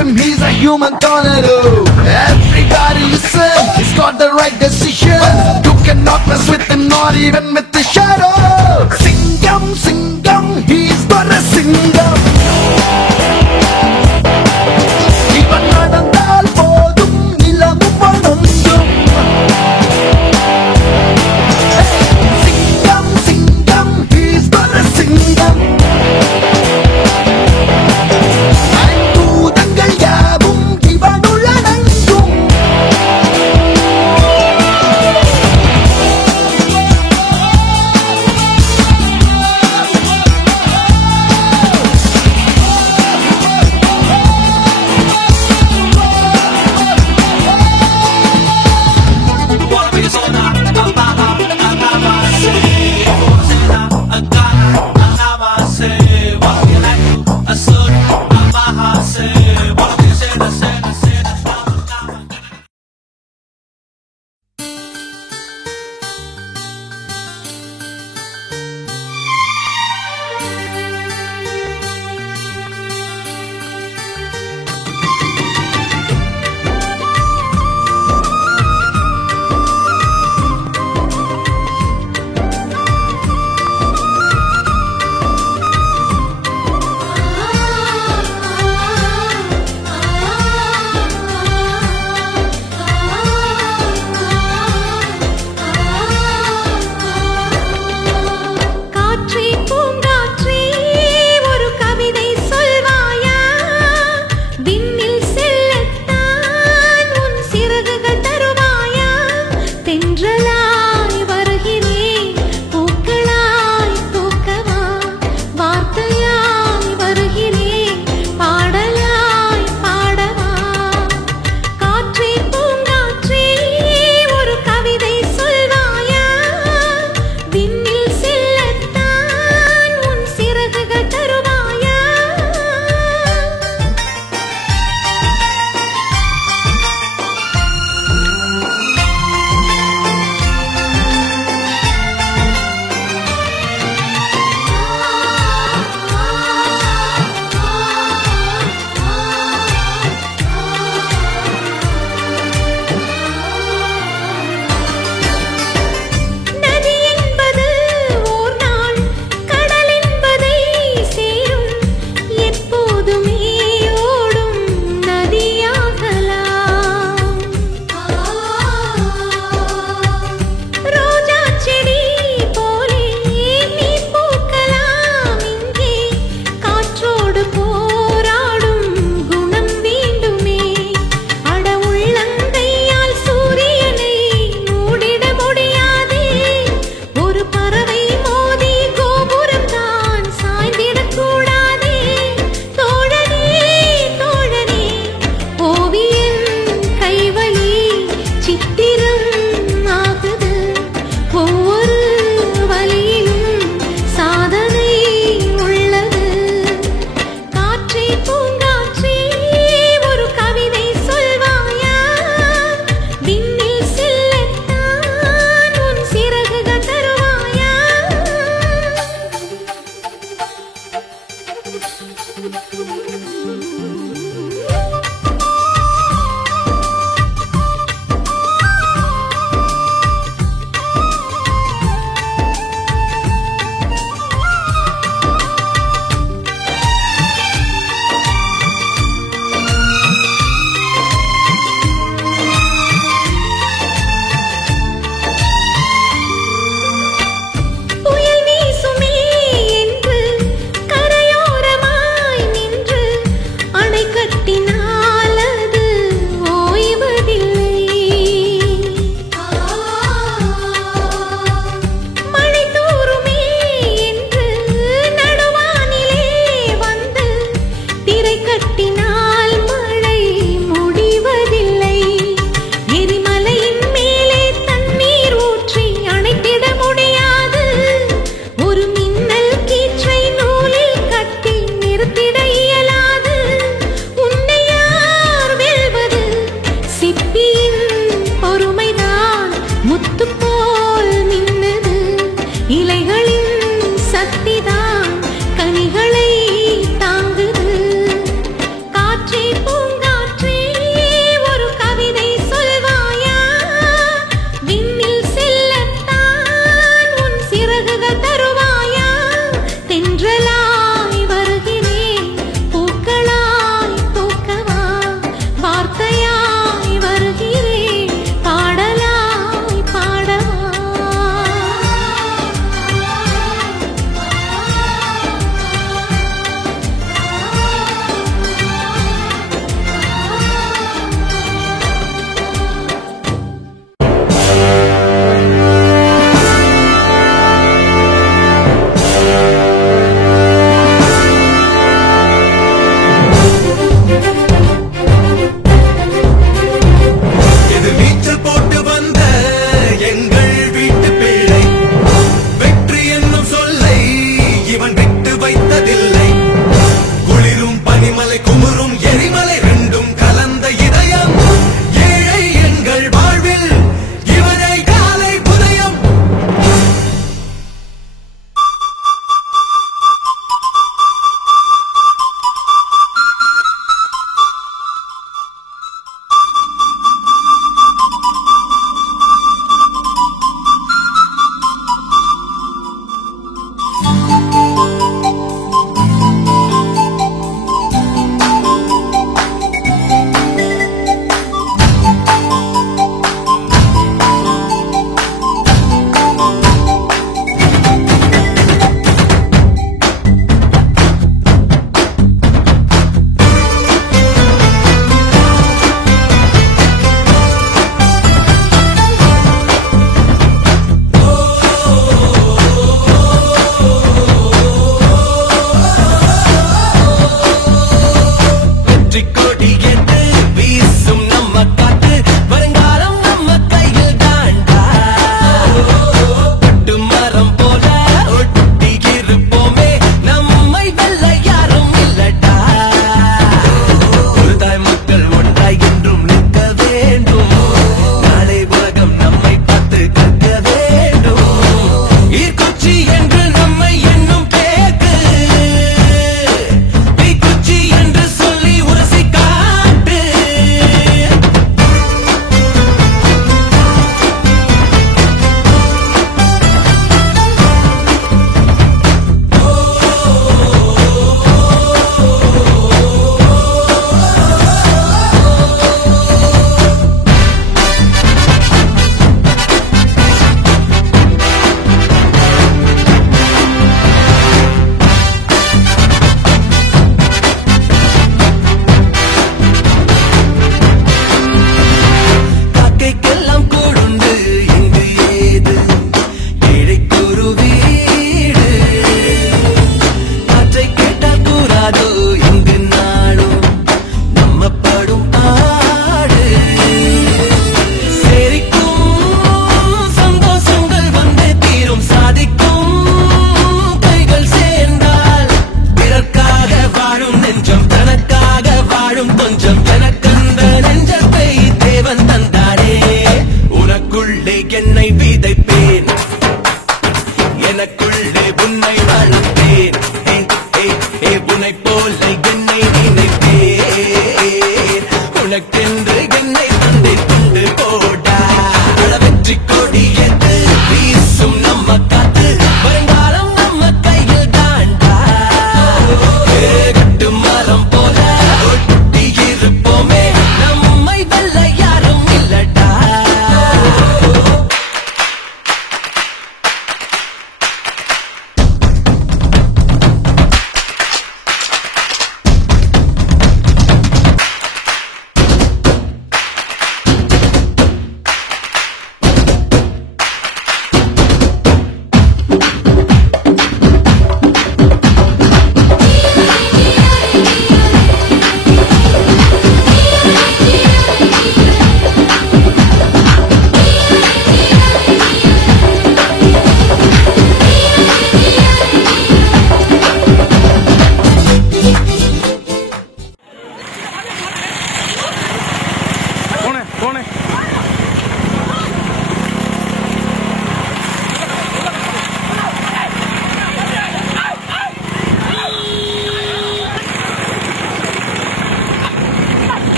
him, he's a human tornado. Everybody listen, he's got the right decision. You cannot mess with him, not even with the shadow. Singam, Singam, he's got a Singam. இவன் நடந்தால் போதும் நிலமும் வணங்கும். சிங்கம் சிங்கம் he's got a சிங்கம். ஐம்பூதங்கள் யாவும் இவனுள் அடங்கும்.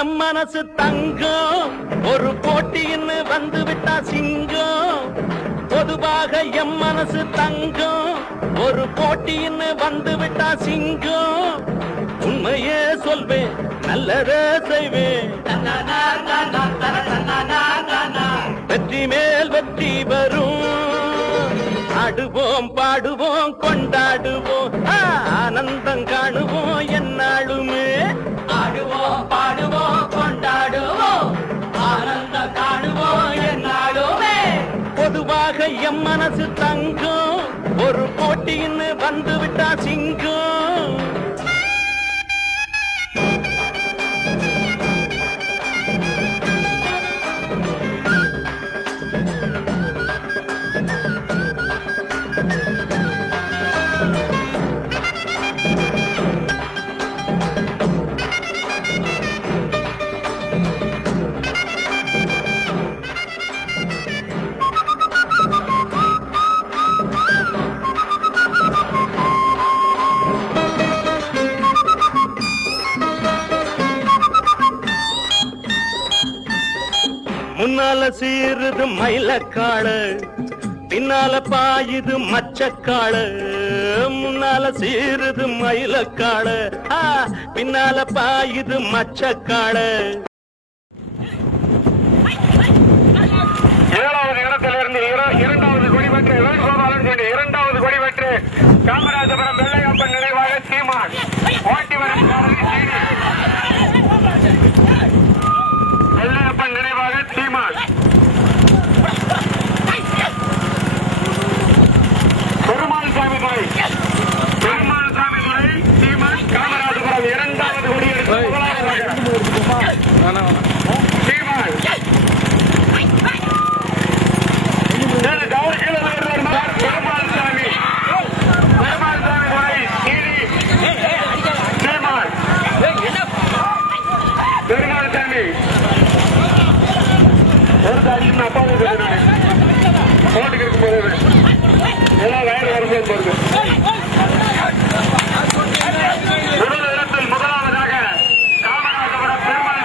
எம் மனசு தங்கம் ஒரு போட்டின்னு வந்து விட்டா சிங்கம் பொதுவாக எம் மனசு தங்கம் ஒரு போட்டின்னு வந்து விட்டா சிங்கம் உண்மையே சொல்வேன் நல்லதே செய்வேன் வெற்றி மேல் வெற்றி வரும் ஆடுவோம் பாடுவோம் கொண்டாடுவோம் ஆனந்தம் காணுவோம் என்னாலுமே ஆடுவோம் பாடுவோம் கொண்டாடுவோம் ஆனந்தம் காணுவோம் என்னாலுமே பொதுவாக எம் மனசு தங்கம் ஒரு போட்டின்னு வந்து விட்டா சிங்கம் முன்னால சீருது மயிலக்காடு பின்னால பாயுது மச்சக்காடு முன்னால சீருது மயிலக்காடு பின்னால பாயுது மச்சக்காடு ஏழாவது இடத்திலிருந்து இரண்டாவது கொடி பெற்று வேணுகோபாலன் சொல்லி இரண்டாவது கொடி பெற்று காமராஜபுரம் வெள்ளையப்பன் நினைவாக சீமான் ஓட்டி வரும் வெள்ளையப்பன் நினைவாக சீமான் பெருமாள் சாமி துறை சீமான் காமராஜபுரம் இரண்டாவது கொடி எடுத்து முதலாவதாக சீமான் பெருமாள் சாமி துறை சீமான் பெருமாள் சாமி ஒரு தாடிக்கு அப்பாவும் போட்டுக்கு இருக்கும் போது எல்லாம் வயறு வரும்போது போகுது முதல் இடத்தில் முதலாவதாக காமராஜபுரம் பெருமாள்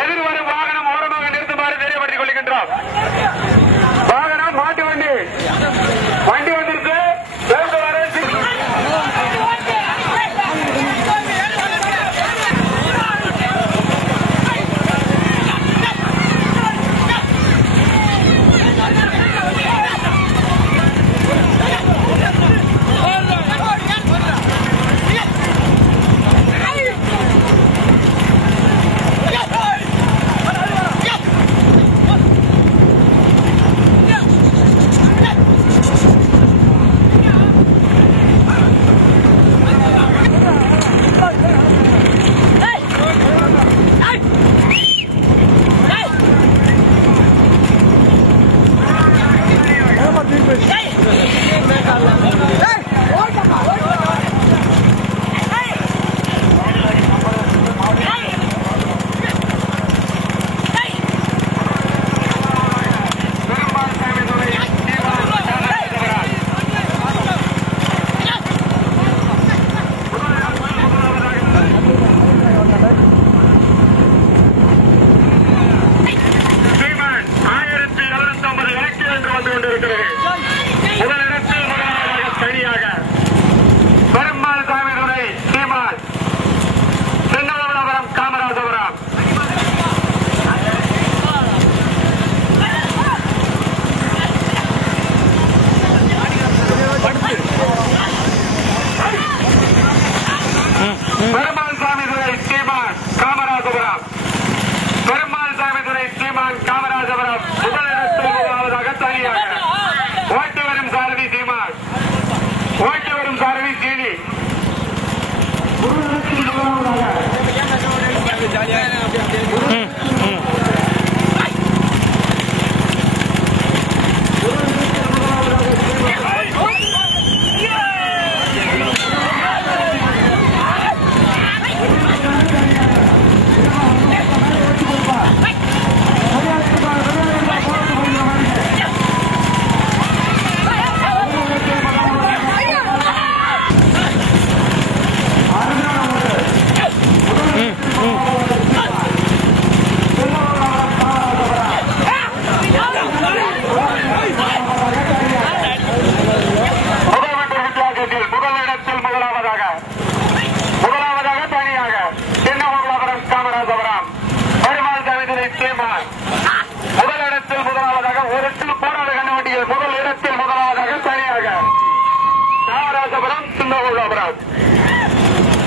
எதிர்வரும் வாகனம் ஓரமாக நிறுத்துமாறு தெரியப்படுத்திக் கொள்கின்றோம். வாகனம் மாட்டு வண்டி வந்திருக்கு.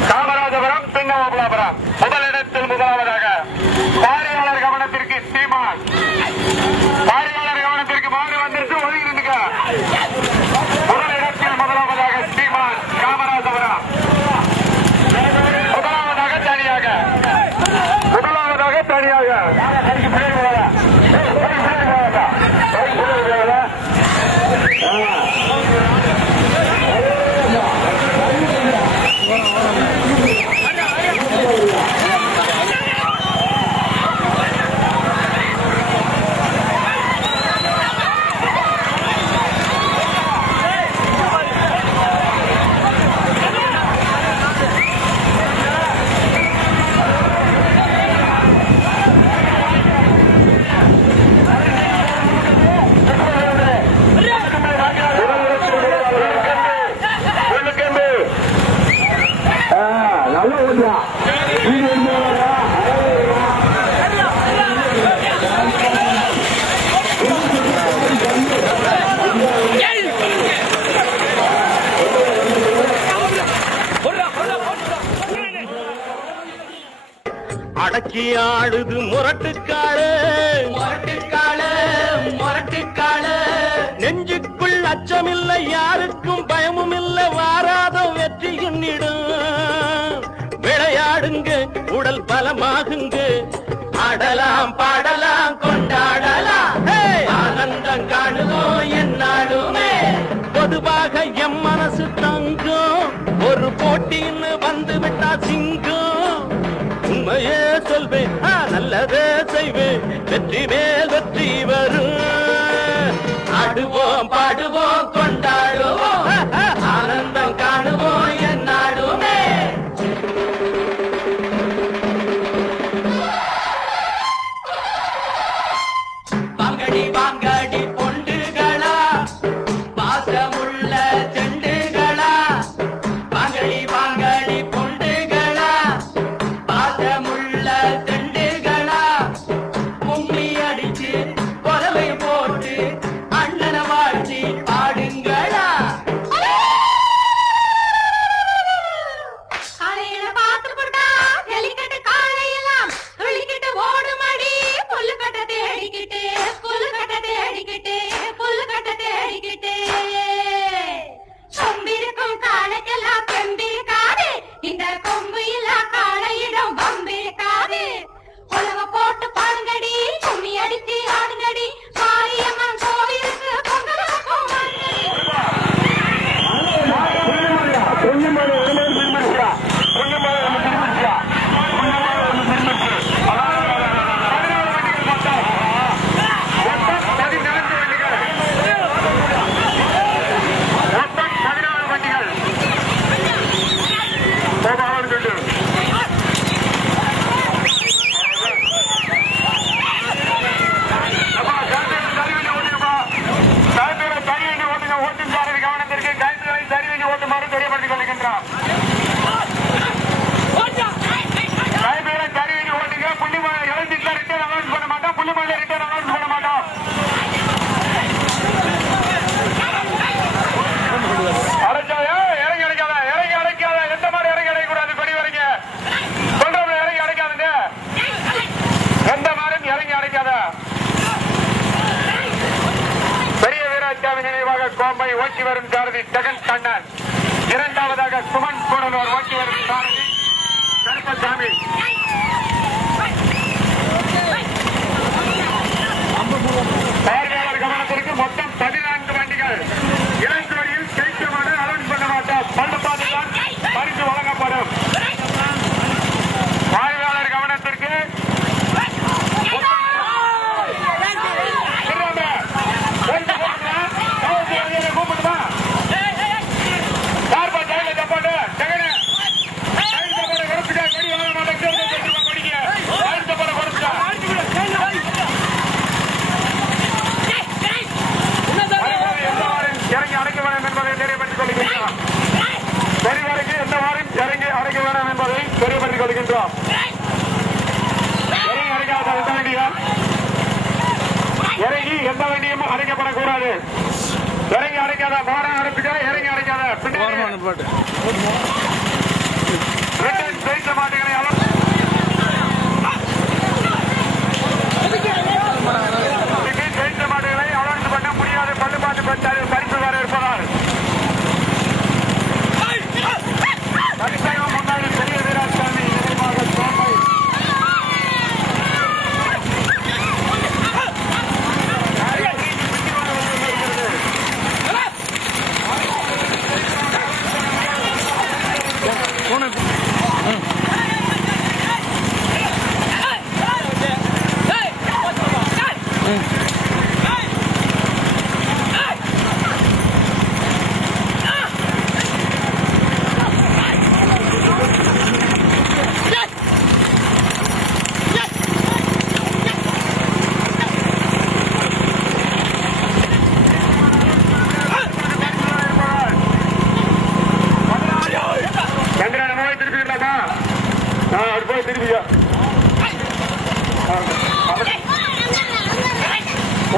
காமராஜபுரம் சின்னமபுரம் முதலிடத்தில் முதலாவதாக பார்வையாளர் கவனத்திற்கு சீமான். பார்வையாளர் கவனத்திற்கு மாறு வந்துருச்சு, ஒதுங்கி நின்றுங்க. முதலிடத்தில் முதலாவதாக சீமான் காமராஜபுரம். முதலாவதாக தனியாக அடக்கி ஆடுது முரட்டுக்காடு நெஞ்சுக்குள் அச்சமில்லை, யாருக்கும் பயமும் இல்லை, வாராத வெற்றி எண்ணிடும். விளையாடுங்க, உடல் பலமாகுங்க, ஆடலாம் பாடலாம் கொண்டாடலாம், ஆனந்தம் காணுவோம் என்னாலுமே. பொதுவாக எம் மனசு தங்கும், ஒரு போட்டின்னு வந்து விட்டா சிங்கம். உண்மையே சொல்வேன், நல்லதே செய்வேன், வெற்றி மேல் வெற்றி வரும். ஆடுவோம் பாடுவோம் கொண்டாடுவோம், ஆனந்தம் காணுவோம் என்னாலுமே. வாங்கடி வாங்கடி பொண்டுகளா, பாசமுள்ள செண்டுகளா, வாங்கடி வாங்கடி பொண்டுகளா, பாசமுள்ள செண்டுகளா, கும்மி அடிச்சு கொலவை போட்டு அண்ணன வாழ்ச்சி பாடுங்களா. காலையில பார்த்து போட்டா ஜல்லிக்கட்டு காலையெல்லாம் துள்ளிக்கிட்டு ஓடுமடி, புல்லுக்கட்டை தேடிக்கிட்டு கொம்பிருக்கும் காலைக்கெல்லாம் பெம்பிருக்காது, இந்த கொம்பு இல்லா காலையிடம் பம்பிருக்காது. உலக போட்டு பாடுங்கடி, கும்மி அடிச்சு ஆடுங்கடி, மாரியம்மன் கோவிலுக்கு பொங்கல் வைப்போம் கோம்பை ஓட்டி வரும் சாரதி ஜெகன் கண்ணன். இரண்டாவதாக சுமன் கூடலூர் ஓட்டி வரும் சாரதி கருப்பசாமி. பார்வையாளர் கவனத்திற்கு மொத்தம் 14 வண்டிகள். இளஞ்சோடியில் ஜெயிக்குமாறு அலௌன்ஸ் பண்ண மாட்டோம். பல்லு பார்த்துதான் பரிசு வழங்கப்படும். பார்வையாளர் கவனத்திற்கு தெரியப்படுத்திக் கொள்கின்றோம். இறங்கி எந்த வண்டியும் அடைக்கப்படக்கூடாது. இறங்கி அடைக்காத, மோரம் அனுப்பிக்க, இறங்கி அடைக்காத. ஜெயித்த மாட்டுகளை அலர்ந்து பண்ண முடியாது. பள்ளுப்பாட்டு பெற்றால் பரிசு வர இருப்பதால் பரிசையும் முன்னாடி பெரிய வீராசாமி நினைவாக கோம்பை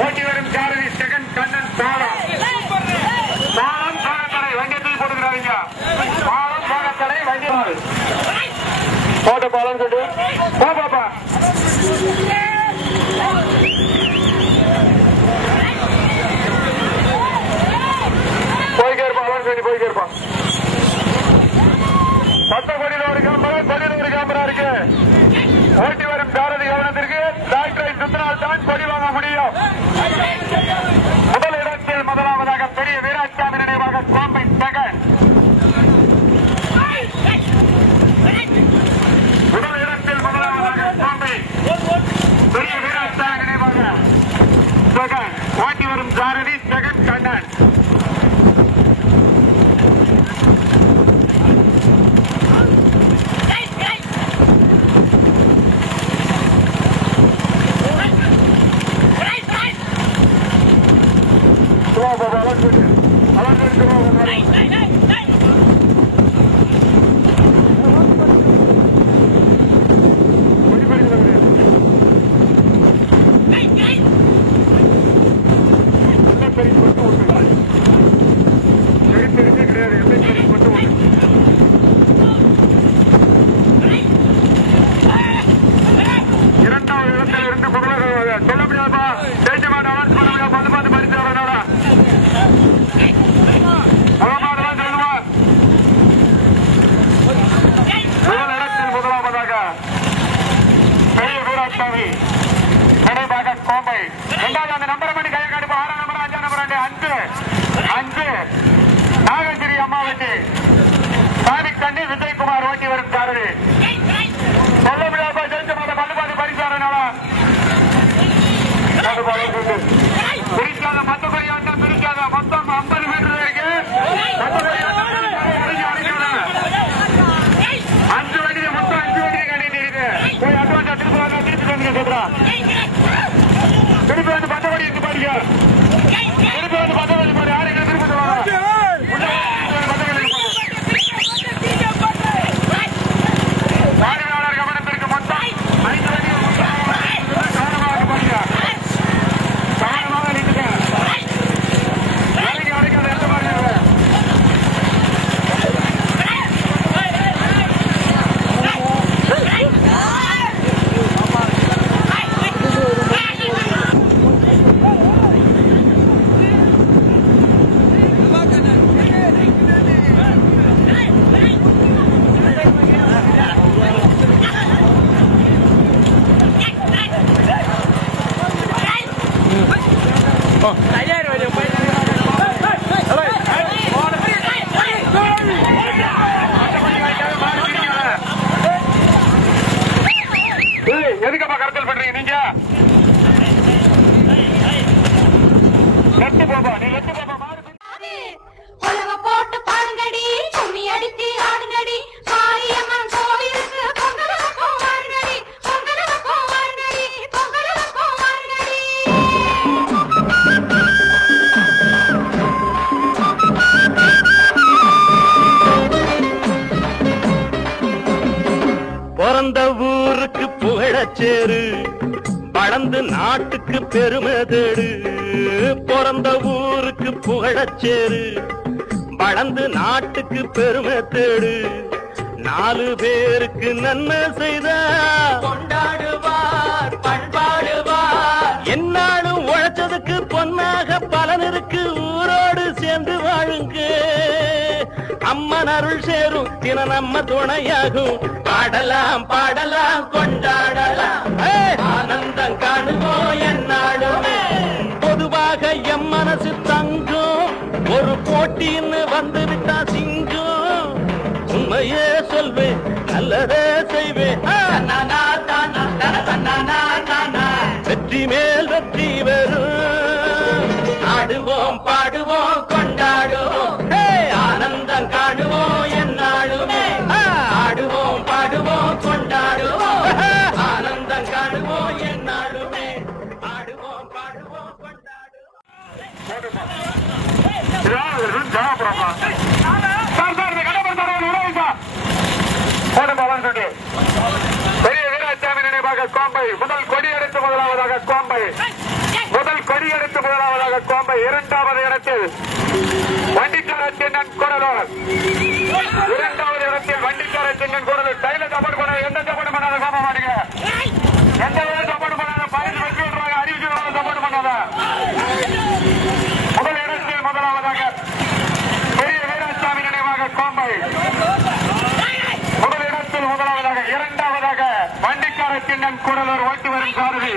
ஓட்டி வரும் சாரதி செகண்ட் கண்ணன் பாலம் பாலக்கடை வண்டியத்தில் போட்டுக்கிறாங்க. பாலம் பாலக்கடை வண்டி போட்ட பாலம் சொல்லு பாப்பா போய்க்கே இருப்பான் சொல்லி போய்க்கே இருப்பான். 10 கோடியில் ஒரு கேமரா இருக்கு. ஓட்டி வரும் சாரதி கவனத்திற்கு டாக்டரை சுத்தினால் தான் கொடி வாங்க முடியும். முதல் இடத்தில் முதலாவதாக பெரிய வீராசாமி நினைவாக கோம்பை செகண்ட். முதல் இடத்தில் முதலாவதாக கோம்பை பெரிய வீராசாமி நினைவாக செகண்ட். ஓட்டி வரும் சாரதி செகண்ட் கண்ணன். இரண்டாவது இடத்தில் இருந்து சொல்ல முடியாதா ஜெயிச்ச மாட்டா பண்ண முடியாது. பல்லு பார்த்து பரிசு வரனால அவமானதான் சொல்லுவா. முதல் இடத்தில் முதலாவதாக பெரிய வீராசாமி நினைவாக கோம்பை. இரண்டாவது அந்த நம்பர் மணி கையை காட்டுப்பா. 6ஆம் நம்பர் 5ஆம் நம்பர் 5 நாககிரி அம்மாவட்டி சாமிக்கண்ணி விஜயகுமார் ஓட்டி வரும் சாரதி. சொல்ல முடியாதா ஜெயிச்ச மாட்டா பல்லு பார்த்து பரிசு வரனால பிரிக்காத 10 கோடி ஆட்டம் பிரிக்காத. மொத்தம் 50 மீட்டர் இருக்கு. 10 கோடி ஆட்டம் 5 வண்டியை மொத்தம் 5 வண்டியை கட்டிட்டு இருக்கு. போய் அட்வான்ஸா திருப்பி வாங்க. திருப்பி வந்து சொல்றான். திருப்பி வந்து 10 கோடி இருக்கு பாருங்க. திருப்பி வந்து 10 கோடி பாரு. யாரு எங்க திருப்பி வாங்க. வாடிக்கையாளர் கவனத்திற்கு மொத்தம் 5 வண்டியை கவனமாக பாருங்க. கவனமாக நிற்குங்க. வேலைக்கு அடைக்காத எந்த மாதிரி எதுக்கப்பா கருத்தல் பண்றீங்க நீங்க? லெஃப்ட் போப்பா. நீ லெஃப்ட் போப்பா. உலக போட்டு பாடுங்கடி, கும்மி அடித்து ஆடுங்கடி, மாரியம்மன் கோவிலுக்கு பொங்கலுக்கும் வாருங்கடி, பொங்கலுக்கும் வாருங்கடி, பொங்கலுக்கும் வாருங்கடி. பிறந்த ஊருக்கு புகழச்சேரு, வளர்ந்து நாட்டுக்கு பெருமை தேடு. பிறந்த ஊருக்கு புகழச்சேரு, வளர்ந்து நாட்டுக்கு பெருமை தேடு. 4 பேருக்கு நன்மை செய்தார் கொண்டாடுவார் பண்பாடுவார். என்னாலும் உழைச்சதுக்கு பொன்னாக பலனிருக்கு. ஊரோடு சேர்ந்து வாழுங்க. அம்மன் அருள் சேரும் தின நம்ம துணையாகும். பாடலாம் பாடலாம் கொண்டாடலாம் ஆனந்தம் காணுவோம் என்னாலுமே. பொதுவாக எம் மனசு தங்கும். ஒரு போட்டின்னு வந்து விட்டா சிங்கும். உண்மையே சொல்வேன் நல்லதே செய்வேன். வெற்றி மேல் வெற்றி வரும். ஆடுவோம் பாடுவோம் கொண்டாடுவோம் ஆனந்தம் காணுவோம் என்னாலுமே. ஆடுவோம் பாடுவோம் கொண்டாடுவோம் ஆனந்தம் காணுவோம் என்னாலுமே. ஆடுவோம் பாடுவோம் கொண்டாடுவோம். பெரிய வீராசாமி நினைவாக கோம்பை முதல் கொடியெடுத்து முதலாவதாக கோம்பை. முதல் கொடியெடுத்து முதலாவதாக கோம்பை. 2வது இடத்தில் வண்டிக்கார சின்னன் குடலூர். 2வது இடத்தில் வண்டிக்கார சின்னன் குடலூர். டைல சப்போர்ட் பண்ண எந்த சப்போர்ட் பண்ணாத கோப மாட்டீங்க. எந்த சப்போர்ட் பண்ணாத பரிசு வெற்றி விடுறாங்க. அறிவிச்சு சப்போர்ட் பண்ணாத. முதல் இடத்தில் முதலாவதாக பெரிய வீராசாமி நினைவாக கோம்பை. முதல் இடத்தில் முதலாவதாக. 2வதாக வண்டிக்கார சின்னன் குடலூர். ஓட்டி வரும் சாரதி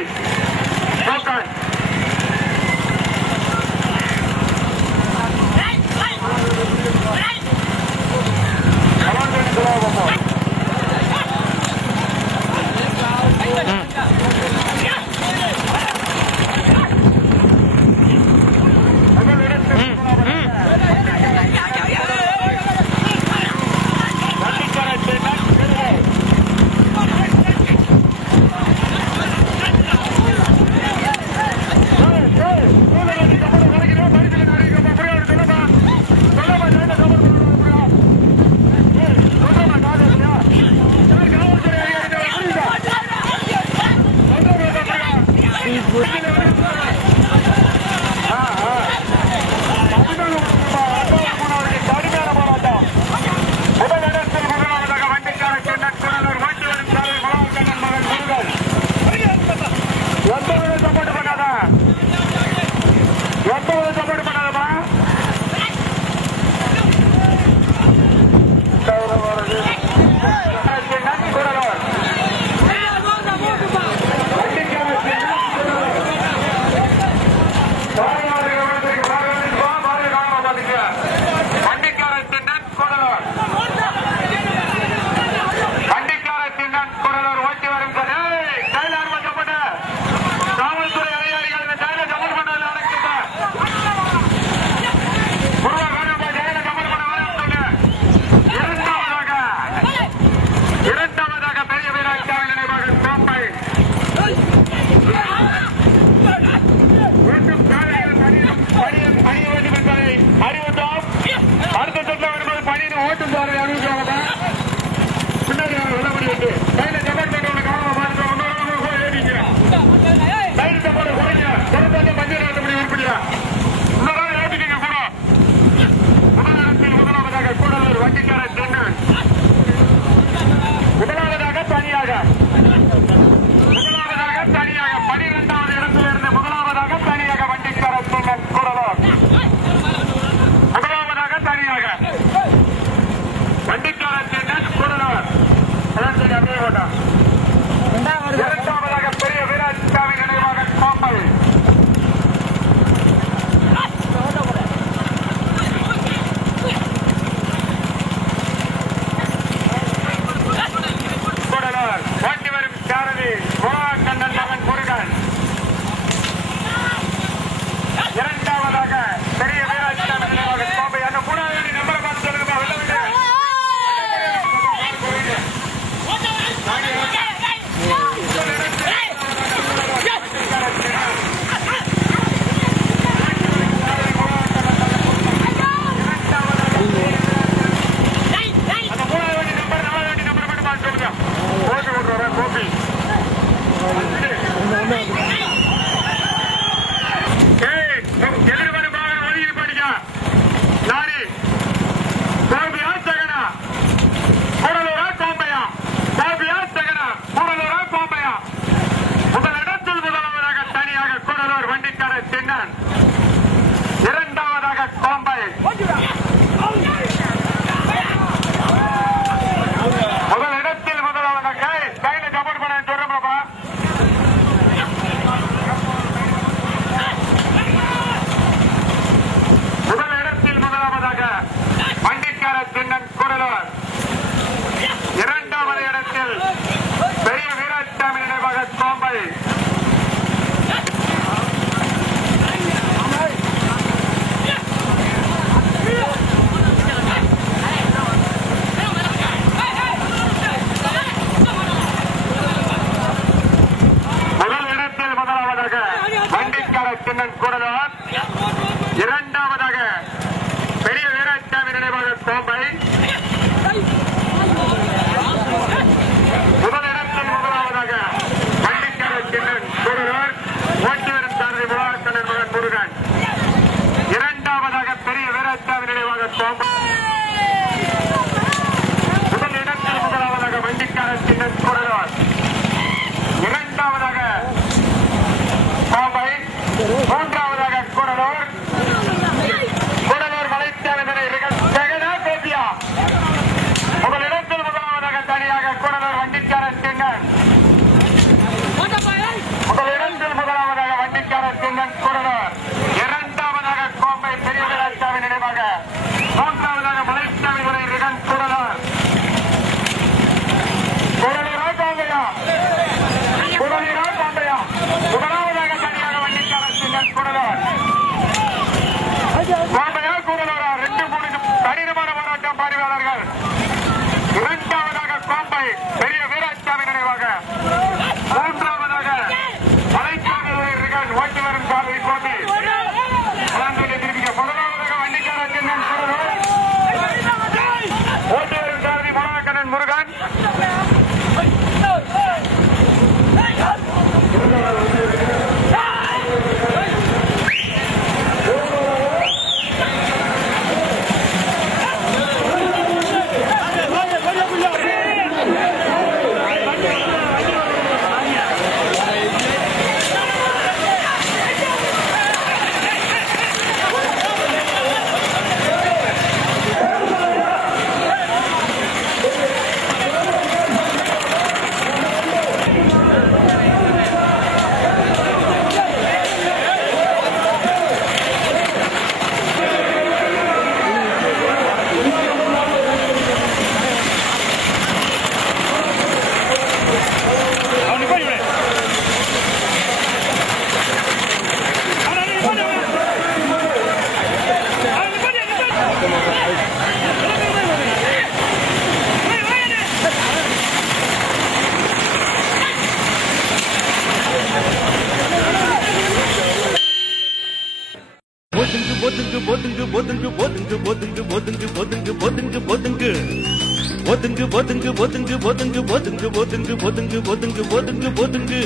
வண்டிக்காரர் சிங்கன். முதலிடத்தில் முதலாவதாக வண்டிக்காரர் சிங்கன் கூடலூர், இரண்டாவதாக கோம்பை பெரிய வீராசாமி நினைவாக, மூன்றாவதாக மலைச்சாமி துறை ரிகன் கூடலூர். கூடலூரா கோம்பையா? கூடலூரா கோம்பையா? முதலாவதாக தனியாக வண்டிக்காரர் சிங்கன் கூடலூர். கோம்பையா கூடலூரா? 2-3 கடினமான போராட்டம் பார்வையாளர்கள். இரண்டாவதாக கோம்பை பெரிய வீராசாமி நினைவாக, மூன்றாவதாக மலைச்சாமி துறை ரிகன் ஓட்டி வரும் சாரதி கோம்பி. முதலாவதாக வண்டிக்காரர் சிங்கன் கூடலூர், ஓட்டி வரும் சாரதி மனோகரன் முருகன். ஒதுங்கு ஒதுங்கு ஒதுங்கு ஒதுங்கு ஒதுங்கு ஒதுங்கு ஒதுங்கு ஒதுங்கு ஒதுங்கு ஒதுங்கு ஒதுங்கு ஒதுங்கு ஒதுங்கு ஒதுங்கு ஒதுங்கு ஒதுங்கு ஒதுங்கு ஒதுங்கு ஒதுங்கு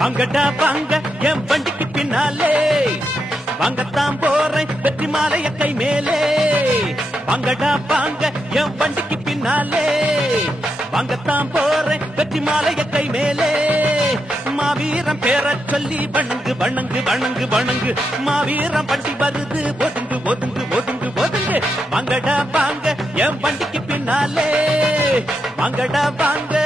வாங்கடா வாங்க என் வண்டிக்கு பின்னாலே வாங்கத்தான் போறேன் வெற்றி மாலைய கை மேலே வாங்கடா வாங்க என் வண்டிக்கு பின்னாலே வாங்கத்தான் போறேன் வெற்றி மாலைய கை மேலே மாவீரம் பேர சொல்லி வணங்கு வணங்கு வணங்கு வணங்கு மாவீரம் வண்டி வருது ஒதுங்கு ஒதுங்கு ஒதுங்கு ஒதுங்கு வாங்கடா வாங்க என் வண்டிக்கு பின்னாலே வாங்கடா வாங்க